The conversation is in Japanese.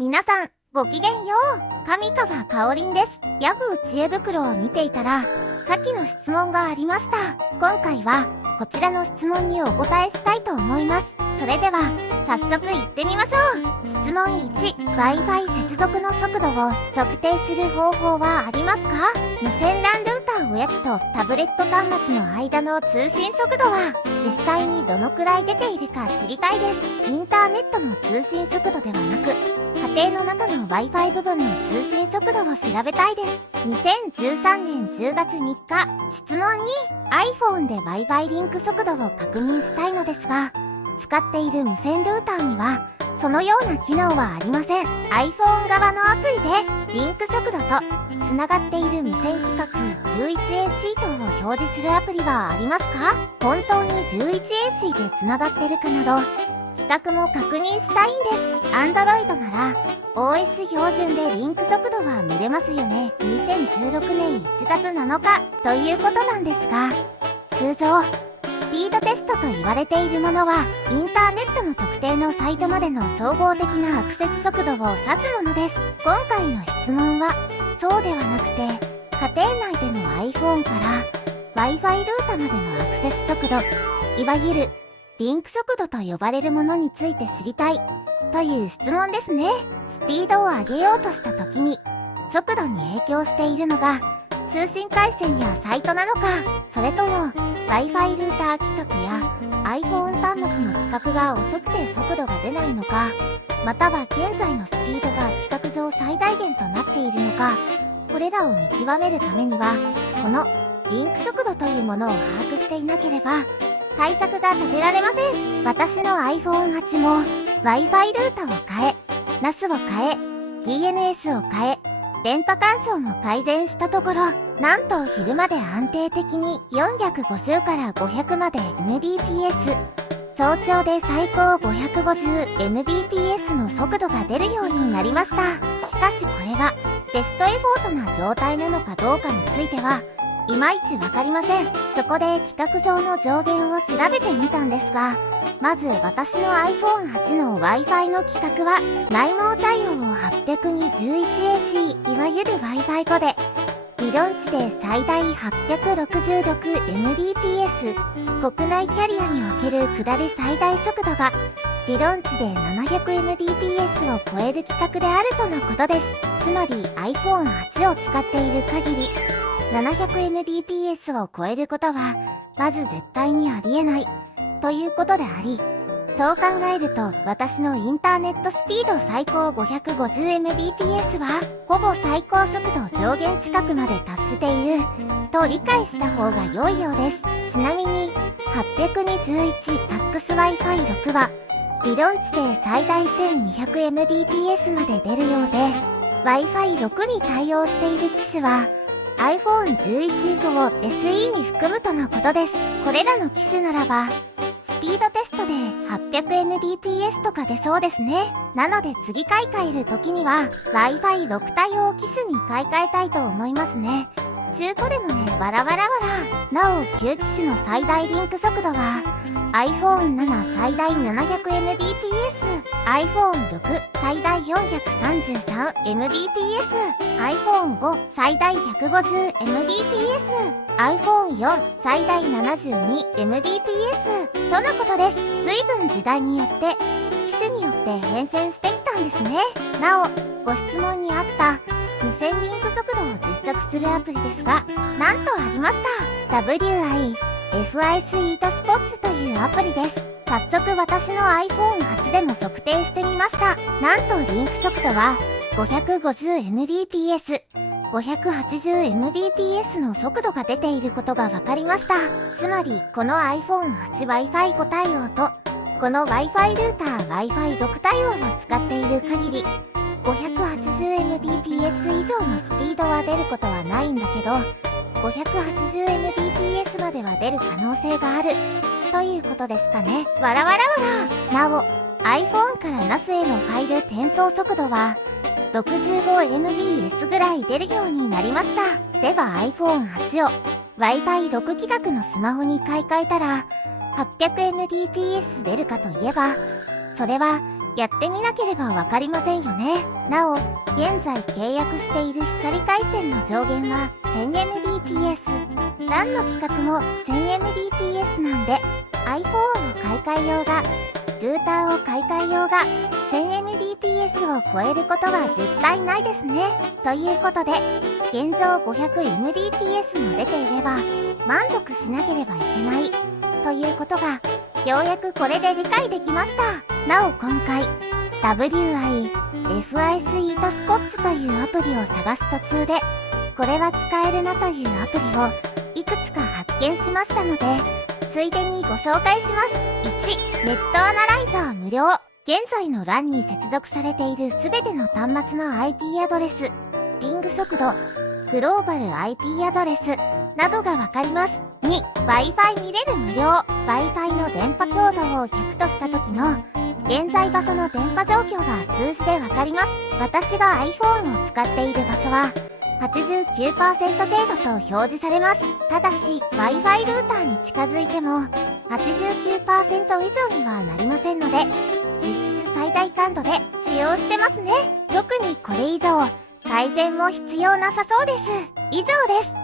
皆さん、ごきげんよう。上川かおりんです。ヤフー知恵袋を見ていたら、下記の質問がありました。今回は、こちらの質問にお答えしたいと思います。それでは、早速行ってみましょう。質問1、Wi-Fi 接続の速度を測定する方法はありますか？無線 LAN ルーター親機とタブレット端末の間の通信速度は、実際にどのくらい出ているか知りたいです。インターネットの通信速度ではなく、家庭の中の Wi-Fi 部分の通信速度を調べたいです。2013年10月3日、質問2、iPhone で Wi-Fi リンク速度を確認したいのですが、使っている無線ルーターには、そのような機能はありません。iPhone 側のアプリで、リンク速度と、つながっている無線規格 11AC 等を表示するアプリはありますか？本当に 11AC でつながってるかなど、規格も確認したいんです。Android なら OS 標準でリンク速度は見れますよね。2016年1月7日ということなんですが、通常スピードテストと言われているものはインターネットの特定のサイトまでの総合的なアクセス速度を指すものです。今回の質問はそうではなくて、家庭内での iPhone から Wi-Fi ルータまでのアクセス速度、いわゆるリンク速度と呼ばれるものについて知りたいという質問ですね。スピードを上げようとした時に速度に影響しているのが通信回線やサイトなのか、それとも Wi-Fi ルーター規格や iPhone 端末の規格が遅くて速度が出ないのか、または現在のスピードが規格上最大限となっているのか、これらを見極めるためにはこのリンク速度というものを把握していなければ対策が立てられません。私の iPhone8 も Wi-Fi ルータを変え、NAS を変え、DNS を変え、電波干渉も改善したところ、なんと昼間で安定的に450から500まで Mbps、早朝で最高 550Mbps の速度が出るようになりました。しかしこれがベストエフォートな状態なのかどうかについてはいまいちわかりません。そこで規格上の上限を調べてみたんですが、まず私の iPhone8 の Wi-Fi の規格は内網対応を 802.11ac いわゆる Wi-Fi5 で、理論値で最大 866Mbps、国内キャリアにおける下り最大速度が理論値で 700Mbps を超える規格であるとのことです。つまり iPhone8 を使っている限り、700Mbps を超えることはまず絶対にありえないということであり、そう考えると私のインターネットスピード最高 550Mbps はほぼ最高速度上限近くまで達していると理解した方が良いようです。ちなみに 821TAX-Wi-Fi6 は理論値で最大 1200Mbps まで出るようで、 Wi-Fi6 に対応している機種はiPhone 11以降を SE に含むとのことです。これらの機種ならばスピードテストで 800Mbps とか出そうですね。なので次買い替える時には Wi-Fi6 対応機種に買い替えたいと思いますね。中古でもね、わらわらわら。なお旧機種の最大リンク速度は iPhone7 最大 700Mbps、iPhone6 最大 433Mbps、iPhone5 最大 150Mbps、iPhone4 最大 72Mbps とのことです。随分時代によって機種によって変遷してきたんですね。なおご質問にあった無線リンク速度を実測するアプリですが、なんとありました。WI FI スイートスポッツというアプリです。早速私の iPhone8 でも測定してみました。なんとリンク速度は 550Mbps、580Mbps の速度が出ていることが分かりました。つまりこの iPhone8 Wi-Fi5 対応とこの Wi-Fi ルーター Wi-Fi6 対応を使っている限り 580Mbps 以上のスピードは出ることはないんだけど、580Mbps までは出る可能性があるということですかね。わらわらわら。なお iPhone から NAS へのファイル転送速度は 65Mbps ぐらい出るようになりました。では iPhone8 を Wi-Fi6 規格のスマホに買い替えたら 800Mbps 出るかといえば、それはやってみなければわかりませんよね。なお、現在契約している光回線の上限は 1000Mbps。LAN の規格も 1000Mbps なんで、iPhone を買い替えようが、ルーターを買い替えようが、1000Mbps を超えることは絶対ないですね。ということで、現状 500Mbps も出ていれば、満足しなければいけない。ということが、ようやくこれで理解できました。なお今回、WI、FI スイートスコッツというアプリを探す途中で、これは使えるなというアプリをいくつか発見しましたので、ついでにご紹介します。1、ネットアナライザー無料。現在の LAN に接続されているすべての端末の IP アドレス、ピング速度、グローバル IP アドレスなどがわかります。2、Wi-Fi 見れる無料。Wi-Fi の電波強度を100とした時の現在場所の電波状況が数字でわかります。私が iPhone を使っている場所は 89% 程度と表示されます。ただし Wi-Fi ルーターに近づいても 89% 以上にはなりませんので、実質最大感度で使用してますね。特にこれ以上改善も必要なさそうです。以上です。